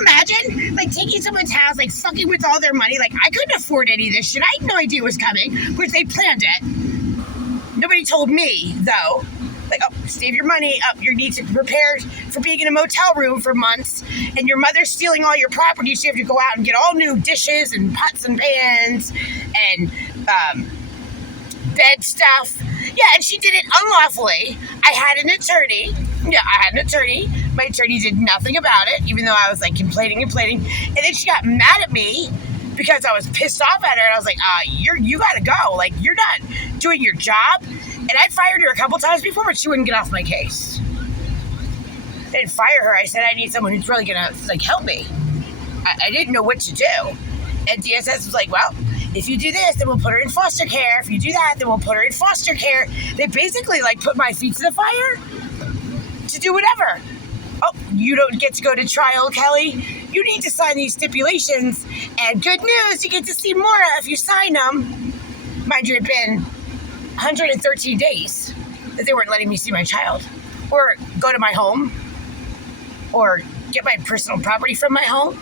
imagine, like, taking someone's house, like, fucking with all their money? Like, I couldn't afford any of this shit. I had no idea it was coming. Of course, they planned it. Nobody told me, though. Like, oh, save your money up. You need to prepare for being in a motel room for months, and your mother's stealing all your property, so you have to go out and get all new dishes and pots and pans and bed stuff. Yeah, and she did it unlawfully. I had an attorney. Yeah, I had an attorney. My attorney did nothing about it, even though I was, like, complaining. And then she got mad at me because I was pissed off at her, and I was like, you gotta go. Like, you're not doing your job. And I fired her a couple times before, but she wouldn't get off my case. I didn't fire her. I said I need someone who's really gonna, like, help me. I didn't know what to do. And DSS was like, well, if you do this, then we'll put her in foster care. If you do that, then we'll put her in foster care. They basically, like, put my feet to the fire to do whatever. Oh, you don't get to go to trial, Kelly. You need to sign these stipulations. And good news, you get to see Maura if you sign them. Mind you, it had been 113 days that they weren't letting me see my child or go to my home or get my personal property from my home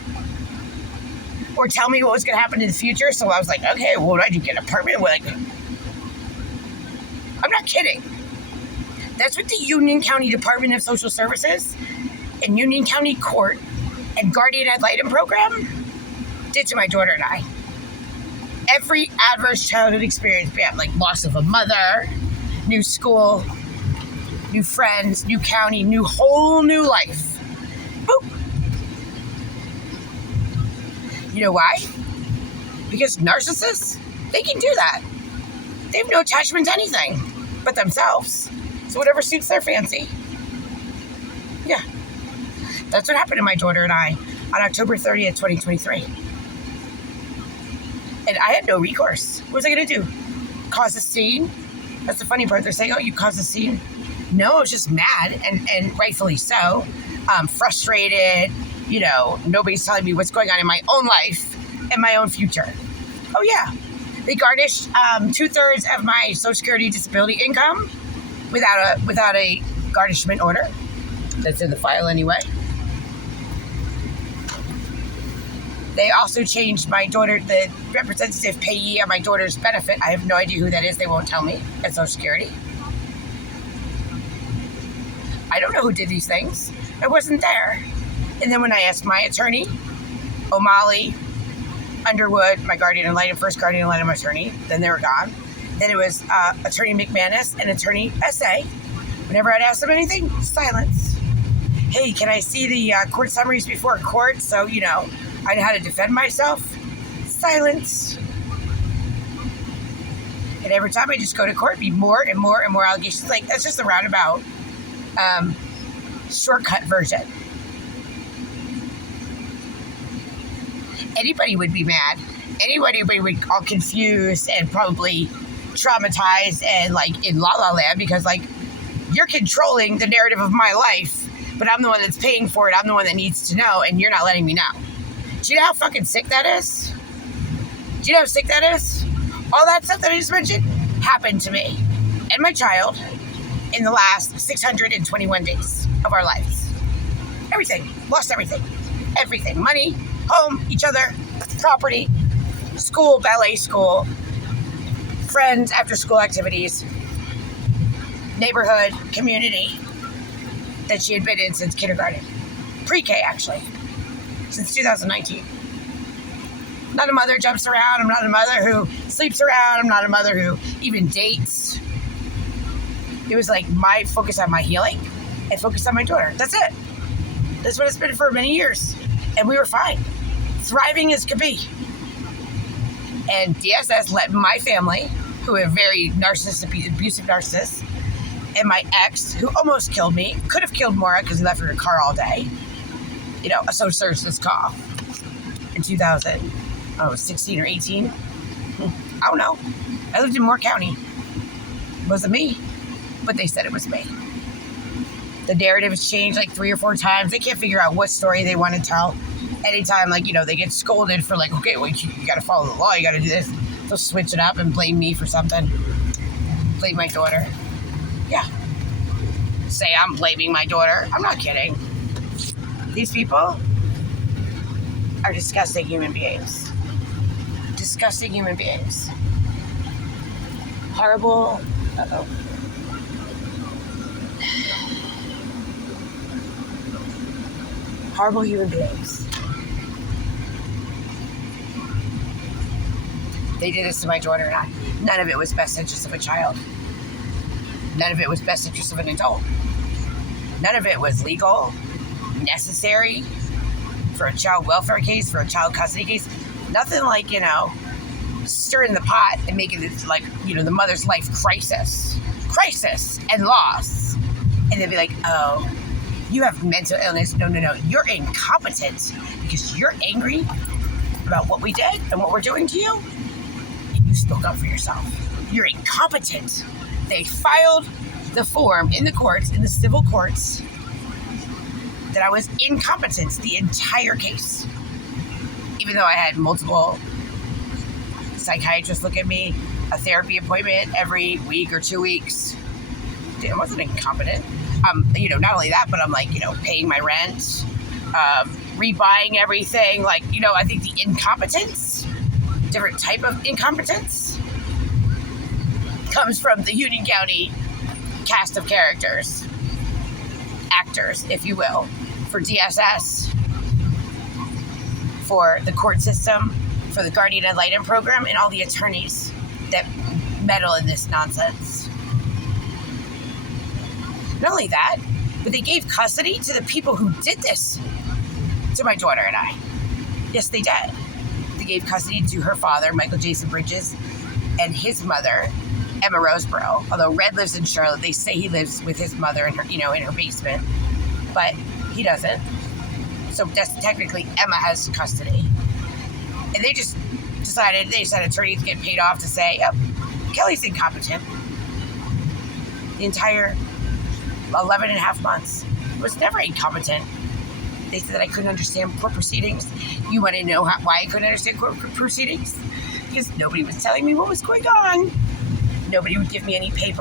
or tell me what was going to happen in the future. So I was like, okay, well, what do I do? Get an apartment? Like, I'm not kidding. That's what the Union County Department of Social Services and Union County Court and Guardian Ad Litem program did to my daughter and I. Every adverse childhood experience, yeah, like loss of a mother, new school, new friends, new county, whole new life. Boop. You know why? Because narcissists, they can do that. They have no attachment to anything but themselves. So whatever suits their fancy. Yeah. That's what happened to my daughter and I on October 30th, 2023. And I had no recourse. What was I going to do? Cause a scene? That's the funny part. They're saying, oh, you caused a scene? No, I was just mad, and rightfully so. Frustrated. You know, nobody's telling me what's going on in my own life and my own future. Oh, yeah. They garnished 2/3 of my Social Security disability income without a garnishment order. That's in the file anyway. They also changed my daughter, the representative payee on my daughter's benefit. I have no idea who that is. They won't tell me at Social Security. I don't know who did these things. I wasn't there. And then when I asked my attorney, O'Malley, Underwood, my guardian ad litem, first guardian ad litem attorney, then they were gone. Then it was Attorney McManus and Attorney SA. Whenever I'd ask them anything, silence. Hey, can I see the court summaries before court? So, you know, I know how to defend myself. Silence. And every time I just go to court, be more and more and more allegations. Like, that's just a roundabout shortcut version. Anybody would be mad. Anybody would be all confused and probably traumatized and, like, in La La Land because, like, you're controlling the narrative of my life, but I'm the one that's paying for it. I'm the one that needs to know, and you're not letting me know. Do you know how fucking sick that is? Do you know how sick that is? All that stuff that I just mentioned happened to me and my child in the last 621 days of our lives. Everything. Lost everything. Everything. Money, home, each other, property, school, ballet school, friends, after school activities, neighborhood, community that she had been in since kindergarten. Pre-K, actually. Since 2019. Not a mother jumps around. I'm not a mother who sleeps around. I'm not a mother who even dates. It was like my focus on my healing and focus on my daughter. That's it. That's what it's been for many years. And we were fine. Thriving as could be. And DSS let my family, who are very abusive narcissists, and my ex, who almost killed me, could have killed Maura because he left her in a car all day. You know, a social services call in 2016 or 18. I don't know. I lived in Moore County. It wasn't me, but they said it was me. The narrative has changed like 3 or 4 times. They can't figure out what story they want to tell. Anytime, like, you know, they get scolded for like, okay, well, you got to follow the law. You got to do this. They'll switch it up and blame me for something. Blame my daughter. Yeah. Say I'm blaming my daughter. I'm not kidding. These people, are disgusting human beings. Disgusting human beings. Horrible. Uh-oh. Horrible human beings. They did this to my daughter and I. None of it was best interest of a child. None of it was best interest of an adult. None of it was legal, necessary for a child welfare case, for a child custody case. Nothing like, stirring the pot and making it like, the mother's life crisis and loss. And they'd be like, oh, you have mental illness. No. You're incompetent because you're angry about what we did and what we're doing to you. And you spoke up for yourself. You're incompetent. They filed the form in the courts, in the civil courts, that I was incompetent the entire case. Even though I had multiple psychiatrists look at me, a therapy appointment every week or 2 weeks. I wasn't incompetent. Not only that, but I'm like, paying my rent, rebuying everything. Like, I think the incompetence, different type of incompetence, comes from the Union County cast of actors, if you will, for DSS, for the court system, for the guardian ad litem program, and all the attorneys that meddle in this nonsense. Not only that, but they gave custody to the people who did this to my daughter and I. Yes, they did. They gave custody to her father, Michael Jason Bridges, and his mother, Emma Roseborough. Although Red lives in Charlotte, they say he lives with his mother in her, in her basement, but he doesn't. So that's technically Emma has custody. And they just decided attorneys get paid off to say, oh, Kelly's incompetent. The entire 11 and a half months. I was never incompetent. They said that I couldn't understand court proceedings. You want to know why I couldn't understand court proceedings? Because nobody was telling me what was going on. Nobody would give me any paper.